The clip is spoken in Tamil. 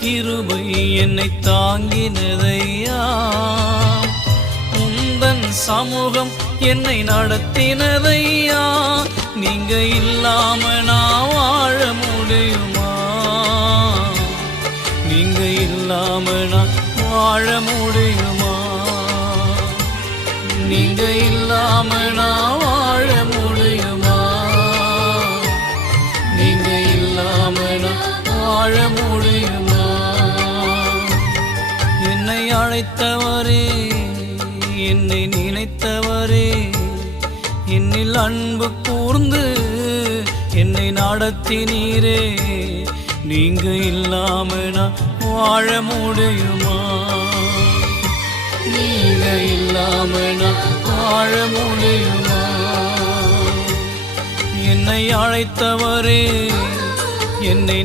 கிருபை என்னை தாங்கினதையா, உந்தன் சமூகம் என்னை நடத்தினதையா. நீங்க இல்லாம நான் வாழ முடியுமா? நீங்க இல்லாம நான் வாழ முடியுமா? நீங்க இல்லாம நான் வாழ முடியுமா? நீங்க இல்லாம நான் வாழ முடியுமா? என்னை அழைத்தவரே, என்னை நினைத்தவரே, என்னில் அன்பு கூர்ந்து என்னை நடத்தினீரே. நீங்க இல்லாம நான் வாழ முடியுமா? நீங்க இல்லாம நான் வாழ முடியுமா? என்னை அழைத்தவரே, என்னை